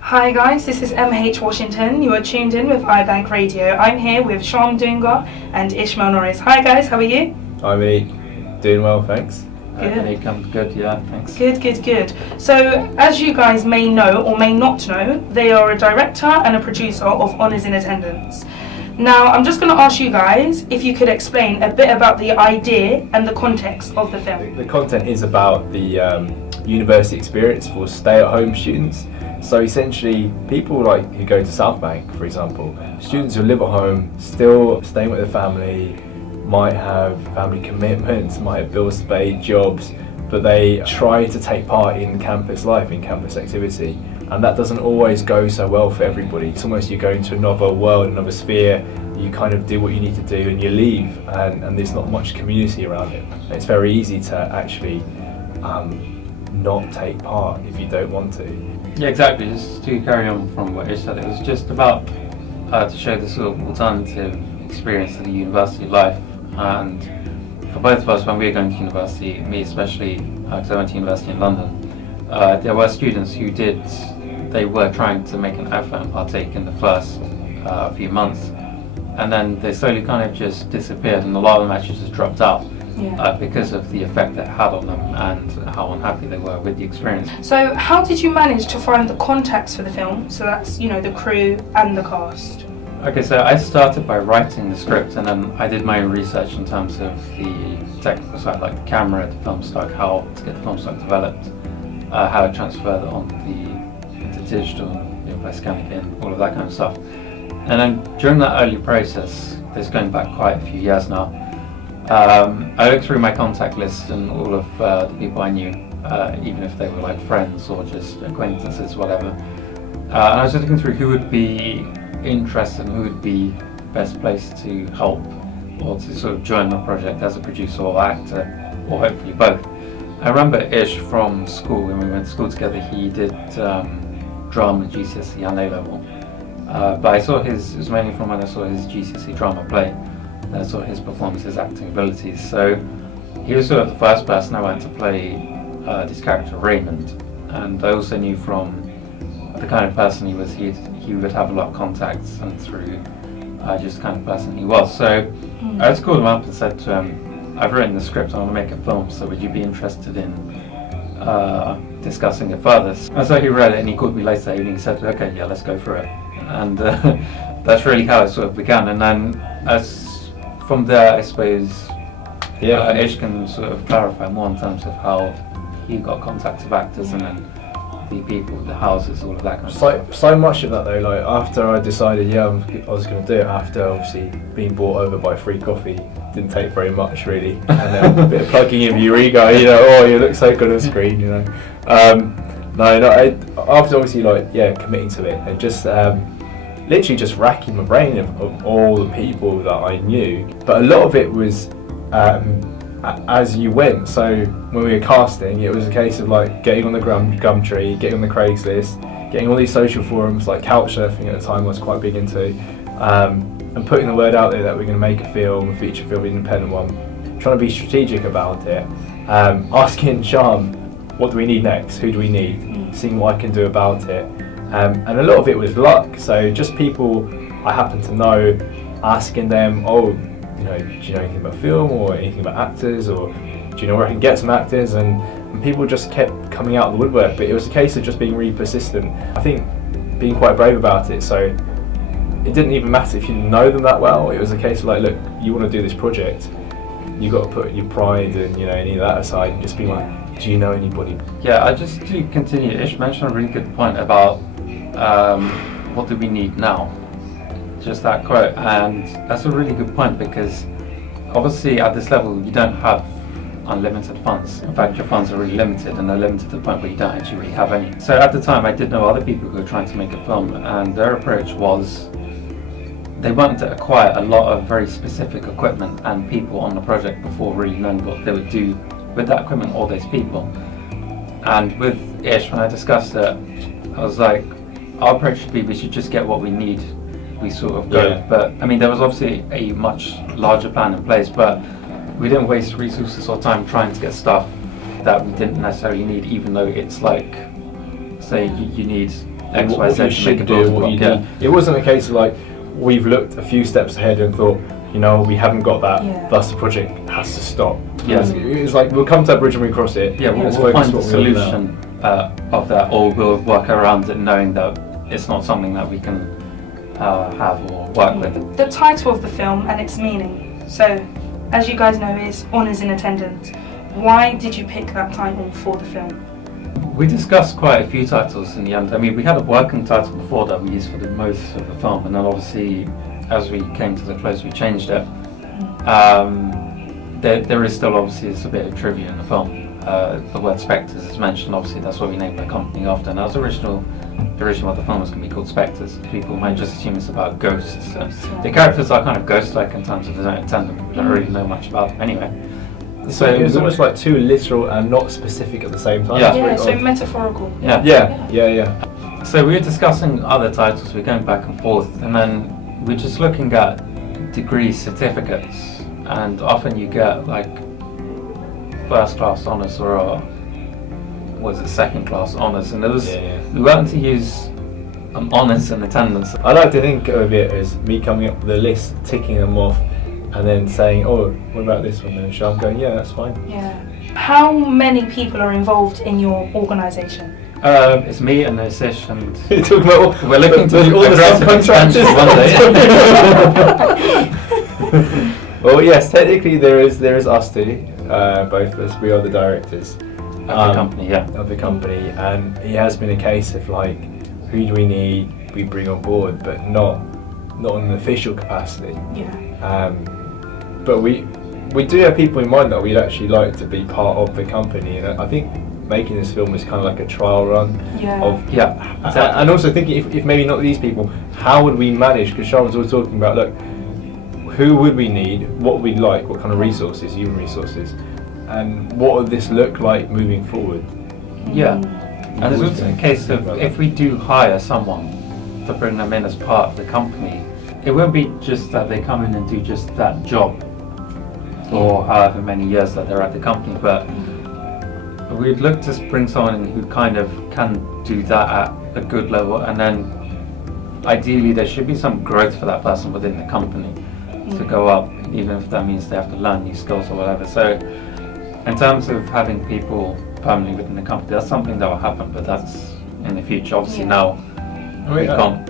Hi guys, this is MHWashington. You are tuned in with iBank Radio. I'm here with Shyam Doonga and Ishmael Norris. Hi guys, how are you? I'm doing well, thanks. Good. Good, yeah, thanks. Good. So, as you guys may know or may not know, they are a director and a producer of Honours in Attendance. Now, I'm just going to ask you guys if you could explain a bit about the idea and the context of the film. The content is about the university experience for stay-at-home students. So essentially, people like who go to South Bank, for example, students who live at home, still staying with their family, might have family commitments, might have bills to pay, jobs, but they try to take part in campus life, in campus activity. And that doesn't always go so well for everybody. It's almost you go into another world, another sphere, you kind of do what you need to do and you leave, and there's not much community around it. It's very easy to actually not take part if you don't want to. Yeah, exactly. Just to carry on from what Ish said, it was just about to show the sort of alternative experience of the university life. And for both of us, when we were going to university, me especially, because I went to university in London, there were students who they were trying to make an effort and partake in the first few months, and then they slowly kind of just disappeared, and a lot of them actually just dropped out. Yeah. Because of the effect that it had on them and how unhappy they were with the experience. So, how did you manage to find the contacts for the film? So that's, the crew and the cast. Okay, so I started by writing the script, and then I did my own research in terms of the technical side, like the camera, the film stock, how to get the film stock developed, how to transfer that onto digital, by scanning it in, all of that kind of stuff. And then during that early process, this going back quite a few years now, I looked through my contact list and all of the people I knew, even if they were like friends or just acquaintances, whatever. And I was looking through who would be interested and who would be best placed to help or to sort of join the project as a producer or actor, or hopefully both. I remember Ish from school, when we went to school together, he did drama GCSE and A-level. But I saw it was mainly from when I saw his GCSE drama play. I saw his performance, his acting abilities. So he was sort of the first person I went to play this character Raymond, and I also knew from the kind of person he was, he would have a lot of contacts, and through just the kind of person he was. So I just called him up and said to him, I've written the script, I want to make a film, so would you be interested in discussing it further? And so he read it and he called me later and he said, okay, yeah, let's go for it. And that's really how it sort of began. And then from there, I suppose, Ish can sort of clarify more in terms of how he got contacts of actors and then the people, the houses, all of that kind of stuff. So much of that though, like after I decided, I was going to do it, after obviously being brought over by free coffee, didn't take very much really, and then a bit of plugging in your ego, oh, you look so good on screen, after obviously committing to it and just literally just racking my brain of all the people that I knew, but a lot of it was as you went. So when we were casting, it was a case of like getting on the Gumtree, getting on the Craigslist, getting all these social forums like Couchsurfing at the time I was quite big into, and putting the word out there that we're going to make a film, a feature film, an independent one, trying to be strategic about it, asking Shyam, what do we need next, who do we need, seeing what I can do about it. And a lot of it was luck, so just people I happen to know, asking them, do you know anything about film or anything about actors, or do you know where I can get some actors, and people just kept coming out of the woodwork. But it was a case of just being really persistent, I think being quite brave about it, so it didn't even matter if you didn't know them that well. It was a case of like, look, you want to do this project, you've got to put your pride and any of that aside and just be like, do you know anybody? Yeah, I just to continue, Ish mentioned a really good point about what do we need now? Just that quote, and that's a really good point, because obviously at this level you don't have unlimited funds. In fact, your funds are really limited, and they're limited to the point where you don't actually really have any. So at the time I did know other people who were trying to make a film, and their approach was they wanted to acquire a lot of very specific equipment and people on the project before really knowing what they would do with that equipment or those people. And with Ish, when I discussed it, I was like, our approach should be, we should just get what we need, we sort of go. Yeah. But I mean, there was obviously a much larger plan in place, but we didn't waste resources or time trying to get stuff that we didn't necessarily need, even though it's like, say you need X, Y, what Z you to should make a do, building what you block. need. It wasn't a case of like we've looked a few steps ahead and thought, you know, we haven't got that, thus the project has to stop. Yes. It's like we'll come to that bridge when we cross it. Yeah, let's we'll focus find a what we're doing now. solution of that, or we'll work around it knowing that it's not something that we can have or work with. The title of the film and its meaning. So, as you guys know, is Honours in Attendance. Why did you pick that title for the film? We discussed quite a few titles in the end. I mean, we had a working title before that we used for the most of the film, and then obviously, as we came to the close, we changed it. There is still obviously a bit of trivia in the film. The word Spectres is mentioned, obviously that's what we named the company after, and that was originally what the film was going to be called, Spectres. People might just assume it's about ghosts. The characters are kind of ghost-like in terms of their attendant. We don't really know much about them anyway. So it was almost like too literal and not specific at the same time. Yeah. Yeah, so metaphorical. Yeah. So we were discussing other titles, we're going back and forth, and then we're just looking at degree certificates, and often you get like first class honours or second class honours, and it was we wanted to use honours and attendance. I like to think of it as me coming up with a list, ticking them off, and then saying, oh, what about this one? And Shyam going, yeah, that's fine. Yeah. How many people are involved in your organisation? It's me and Ish, and You're talking about we're looking to all the aggressive expansion subcontractors. one day. Well, yes, technically there is us two, both of us. We are the directors Of the company, of the company, and it has been a case of like, who do we need? We bring on board, but not on an official capacity. Yeah. But we do have people in mind that we'd actually like to be part of the company, and I think making this film is kind of like a trial run of exactly. and also thinking if maybe not these people, how would we manage? Because Sean was always talking about, look, who would we need? What would we like? What kind of resources, human resources, and what would this look like moving forward? Yeah, and it's also a case of if we do hire someone to bring them in as part of the company, it won't be just that they come in and do just that job for however many years that they're at the company, but we'd look to bring someone in who kind of can do that at a good level, and then ideally there should be some growth for that person within the company to go up, even if that means they have to learn new skills or whatever. So in terms of having people permanently within the company, that's something that will happen, but that's in the future. Obviously now we can't.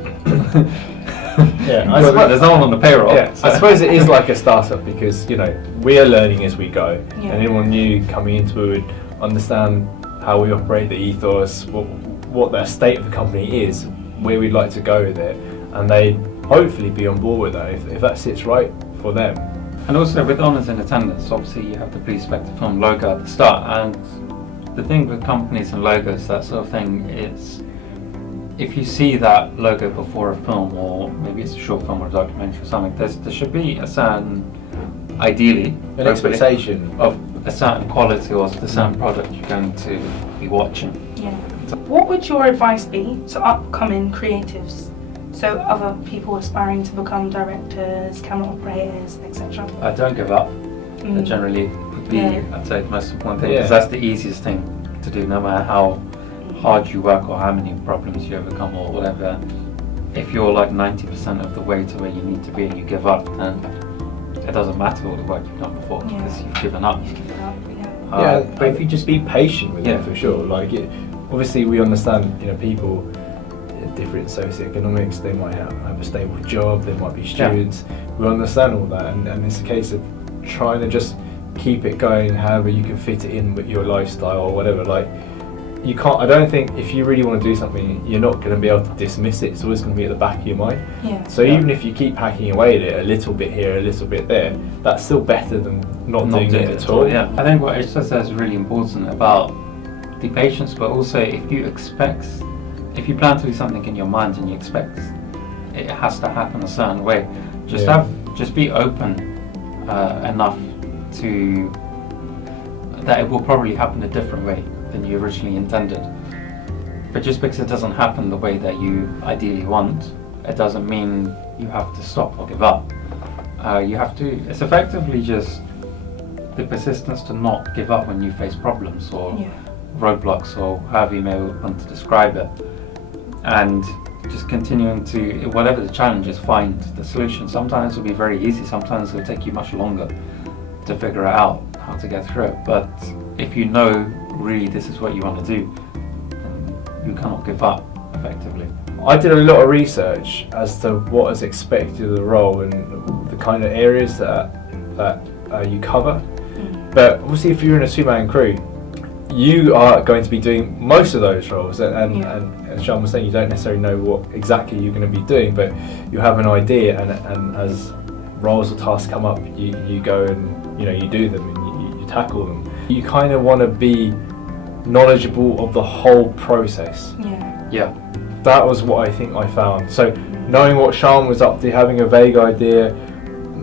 There's no one on the payroll. Yeah, so. I suppose it is like a startup because, you know, we are learning as we go, and anyone new coming into it would understand how we operate, the ethos, what the state of the company is, where we'd like to go with it, and they'd hopefully be on board with that if that sits right for them. And also with honours in attendance, obviously you have the Please Spectre Film logo at the start, and the thing with companies and logos, that sort of thing, is if you see that logo before a film, or maybe it's a short film or a documentary or something, there should be a certain, ideally, An expectation of a certain quality or the certain product you're going to be watching. Yeah. What would your advice be to upcoming creatives? So other people aspiring to become directors, camera operators, etc. Don't give up. That generally would be, I'd say, the most important thing, because that's the easiest thing to do, no matter how hard you work or how many problems you overcome or whatever. If you're like 90% of the way to where you need to be and you give up, then it doesn't matter all the work you've done before, because you've given up. But if you just be patient with it, for sure. Like, obviously we understand, you know, people, different socioeconomics, they might have a stable job, they might be students. We understand all that, and it's a case of trying to just keep it going however you can fit it in with your lifestyle or whatever. Like, you can't, I don't think if you really want to do something, you're not going to be able to dismiss it. It's always going to be at the back of your mind. So even if you keep hacking away at it, a little bit here, a little bit there, that's still better than not doing it at all. I think what Ish says is really important about the patience, but also if you plan to do something in your mind and you expect it has to happen a certain way, just be open enough to that it will probably happen a different way than you originally intended. But just because it doesn't happen the way that you ideally want, it doesn't mean you have to stop or give up. It's effectively just the persistence to not give up when you face problems or roadblocks, or however you may want to describe it. and just continuing to, whatever the challenge is, find the solution. Sometimes it'll be very easy, sometimes it'll take you much longer to figure out how to get through it. But if you know really this is what you want to do, then you cannot give up effectively. I did a lot of research as to what is expected of the role and the kind of areas that you cover. But obviously, if you're in a two-man crew, you are going to be doing most of those roles, and as Shyam was saying, you don't necessarily know what exactly you're going to be doing, but you have an idea, and as roles or tasks come up, you go and you do them and you tackle them. You kind of want to be knowledgeable of the whole process. Yeah. That was what I think I found. So knowing what Shyam was up to, having a vague idea,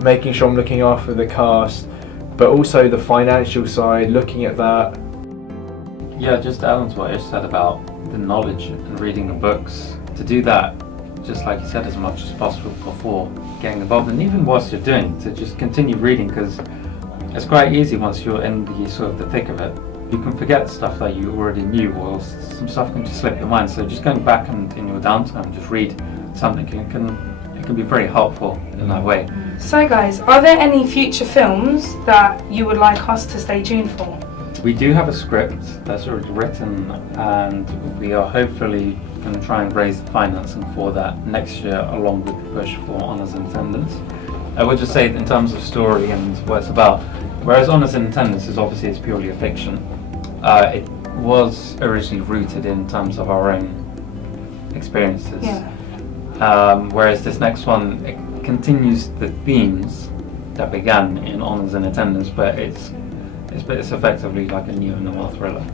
making sure I'm looking after the cast, but also the financial side, looking at that. Yeah, just to add on to what Ish said about the knowledge and reading the books, to do that, just like you said, as much as possible before getting involved, and even whilst you're doing, to just continue reading, because it's quite easy once you're in the sort of the thick of it. You can forget stuff that you already knew, or some stuff can just slip your mind. So just going back and in your downtime, just read something, it can be very helpful in that way. So guys, are there any future films that you would like us to stay tuned for? We do have a script that's already written, and we are hopefully going to try and raise the financing for that next year, along with the push for Honours in Attendance. I would just say in terms of story and what it's about, whereas Honours in Attendance is obviously it's purely a fiction, it was originally rooted in terms of our own experiences. Whereas this next one, it continues the themes that began in Honours in Attendance, but it's effectively like a neo-noir thriller.